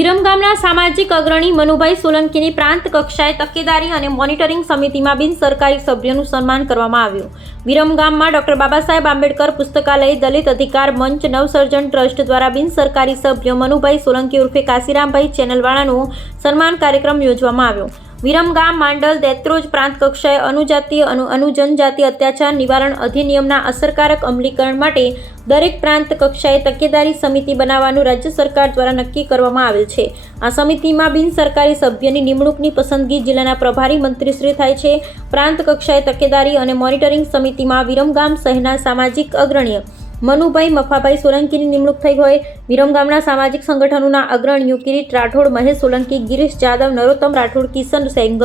વિરમગામના સામાજિક અગ્રણી મનુભાઈ સોલંકીની પ્રાંત કક્ષાએ તકેદારી અને મોનિટરિંગ સમિતિમાં બિનસરકારી સભ્યોનું સન્માન કરવામાં આવ્યું. વિરમગામમાં ડોક્ટર બાબાસાહેબ આંબેડકર પુસ્તકાલય દલિત અધિકાર મંચ નવસર્જન ટ્રસ્ટ દ્વારા બિનસરકારી સભ્ય મનુભાઈ સોલંકી ઉર્ફે કાશીરામભાઈ ચેનલવાળાનું સન્માન કાર્યક્રમ યોજવામાં આવ્યો. વિરમગામ માંડલ દેત્રોજ પ્રાંત કક્ષાએ અનુજાતીય અનુજનજાતિ અત્યાચાર નિવારણ અધિનિયમના અસરકારક અમલીકરણ માટે દરેક પ્રાંત કક્ષાએ તકેદારી સમિતિ બનાવવાનું રાજ્ય સરકાર દ્વારા નક્કી કરવામાં આવેલ છે. આ સમિતિમાં બિનસરકારી સભ્યની નિમણૂકની પસંદગી જિલ્લાના પ્રભારી મંત્રીશ્રી થાય છે. પ્રાંત કક્ષાએ તકેદારી અને મોનિટરિંગ સમિતિમાં વિરમગામ શહેરના સામાજિક અગ્રણીય મનુભાઈ મફાભાઈ સોલંકીની નિમણૂક થઈ હોય. વિરમગામના સામાજિક સંગઠનોના અગ્રણીઓ કિરીટ રાઠોડ, મહેશ સોલંકી, ગિરીશ જાદવ, નરોત્તમ રાઠોડ, કિશન સેંગવ,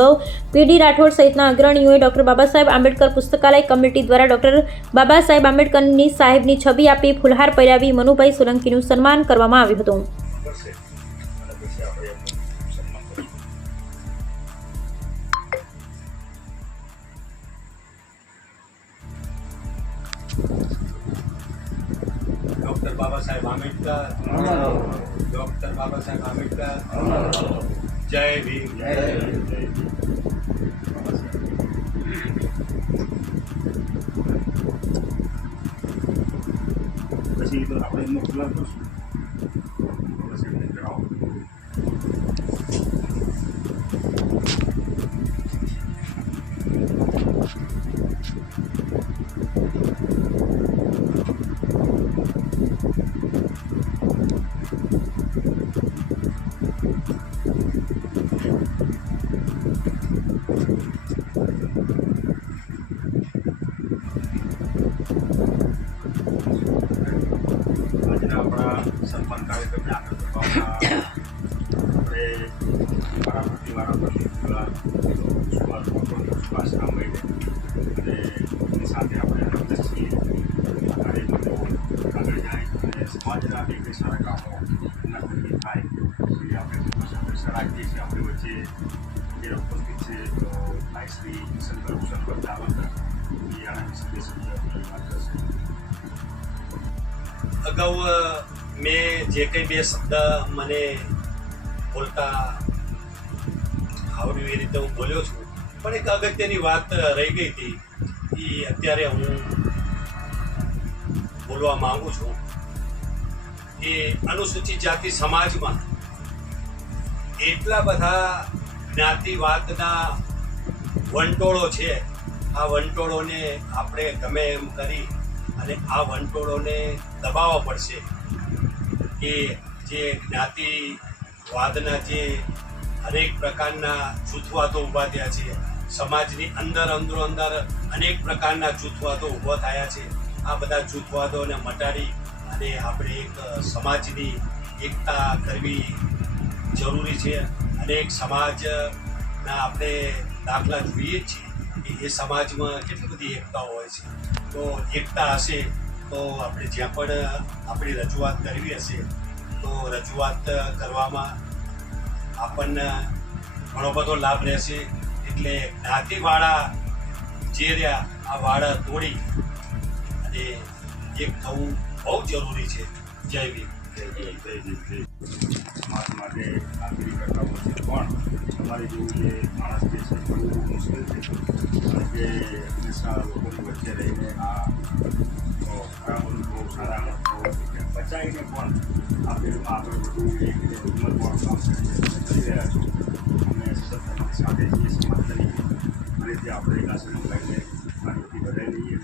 પીડી રાઠોડ સહિતના અગ્રણીઓએ ડોક્ટર બાબાસાહેબ આંબેડકર પુસ્તકાલય કમિટી દ્વારા ડોક્ટર બાબાસાહેબ આંબેડકરની સાહેબની છબી આપી ફુલહાર પહેરાવી મનુભાઈ સોલંકીનું સન્માન કરવામાં આવ્યું હતું. डॉक्टर बाबा साहेब आंबेडकर, डॉक्टर बाबा साहेब आंबेडकर, जय भीम, जय भीम. પછી તો આપણે એમનો ખુલાસો કરશું. પછી એમને કરાવો. આજના આપણા સન્માન કાર્યક્રમને આગળ કરવામાં આપણે મારા પ્રતિવાળા સુભાષરામભાઈને અને એની સાથે આપણે રમત છીએ. આ કાર્યક્રમો આગળ જાય અને સમાજના અનેક સારા કામો એના થકી થાય એ આપણે અપેક્ષા રાખીએ છીએ. આપણી વચ્ચે જે ઉપસ્થિત છે તો ભાઈ શ્રી શંકર ભૂષણ દાવત એ આના વિશે વાત કરશે. અગાઉ મેં જે કંઈ બે શબ્દ મને બોલતા આવડ્યું એ રીતે હું બોલ્યો છું, પણ એક અગત્યની વાત રહી ગઈ હતી એ અત્યારે હું બોલવા માંગુ છું કે અનુસૂચિત જાતિ સમાજમાં એટલા બધા જ્ઞાતિવાદના વંટોળો છે. આ વંટોળોને આપણે ગમે એમ કરી અને આ વંટોળોને દબાવવા પડશે કે જે જ્ઞાતિવાદના જે અનેક પ્રકારના જૂથવાદો ઊભા થયા છે, સમાજની અંદર અનેક પ્રકારના જૂથવાદો ઊભા થયા છે. આ બધા જૂથવાદોને મટાડી અને આપણે એક સમાજની એકતા કરવી જરૂરી છે. અનેક સમાજના આપણે દાખલા જોઈએ જ છીએ કે એ સમાજમાં કેટલી બધી એકતાઓ હોય છે. તો એકતા હશે તો આપણે જ્યાં પણ આપણી રજૂઆત કરવી હશે તો રજૂઆત કરવામાં આપણને ઘણો બધો લાભ રહેશે. એટલે જ્ઞાતિવાળા જે રહ્યા આ વાળા તોડી અને એક થવું બહુ જરૂરી છે. જય ભીમ, જય ભીમ, જય ભીમ, જય ભીમ. સમાજ માટે કામગીરી કરતા હોય છે પણ તમારી જેવું જે માણસ જે છે બહુ મુશ્કેલ છે. કારણ કે હંમેશા લોકોની વચ્ચે રહીને આ ખરાબ અનુભવો સારા અનુભવો બચાવીને પણ આ ફિલ્ડમાં આગળ વધવું એક હિંમતવાળું કામ કરી રહ્યા છો. અમે સતત તમારી સાથે છીએ સમાજ તરીકે. ફરીથી આપણે કાશીરામભાઈને આ રીતે બધાઈ લઈએ.